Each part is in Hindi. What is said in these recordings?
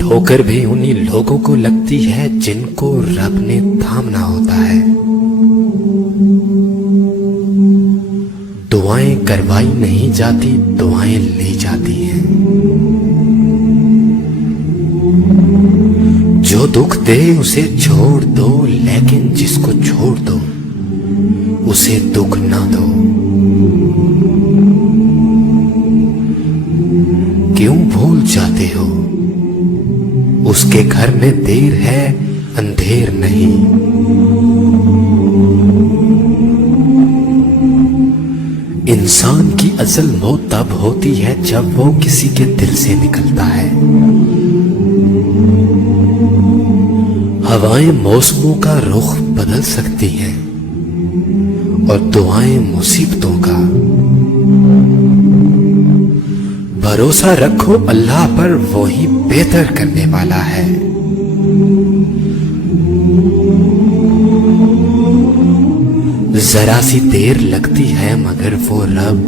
ठोकर भी उन्हीं लोगों को लगती है जिनको रब ने थामना होता है। दुआएं करवाई नहीं जाती, दुआएं ली जाती हैं। जो दुख दे उसे छोड़ दो, लेकिन जिसको छोड़ दो उसे दुख ना दो। क्यों भूल जाते हो? उसके घर में देर है, अंधेर नहीं। इंसान की असल मौत तब होती है जब वो किसी के दिल से निकलता है। हवाएं मौसमों का रुख बदल सकती हैं और दुआएं मुसीबतों का। भरोसा रखो अल्लाह पर, वो ही बेहतर करने वाला है। जरा सी देर लगती है मगर वो रब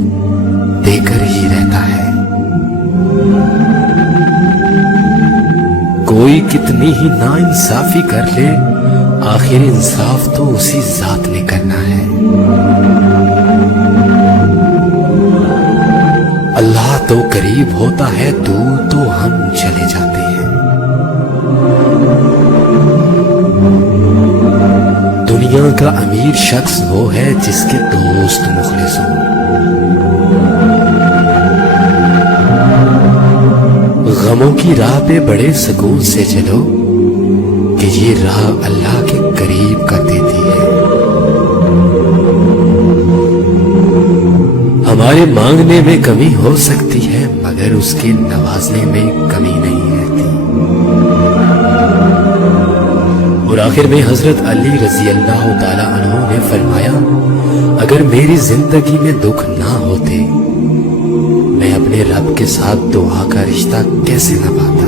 देकर ही रहता है। कोई कितनी ही नाइंसाफी कर ले, आखिर इंसाफ तो उसी जात ने करना है। अल्लाह तो करीब होता है, दूर तो हम चले जाते हैं। दुनिया का अमीर शख्स वो है जिसके दोस्त मुखलिस हो। गमों की राह पे बड़े सुकून से चलो कि ये राह अल्लाह के करीब कर देती है। हमारे मांगने में कमी हो सकती है मगर उसके नवाजने में कमी नहीं रहती। और आखिर में हजरत अली रजी अल्लाह ताला अन्हु ने फरमाया, अगर मेरी जिंदगी में दुख ना होते मैं अपने रब के साथ दुआ का रिश्ता कैसे निभाता।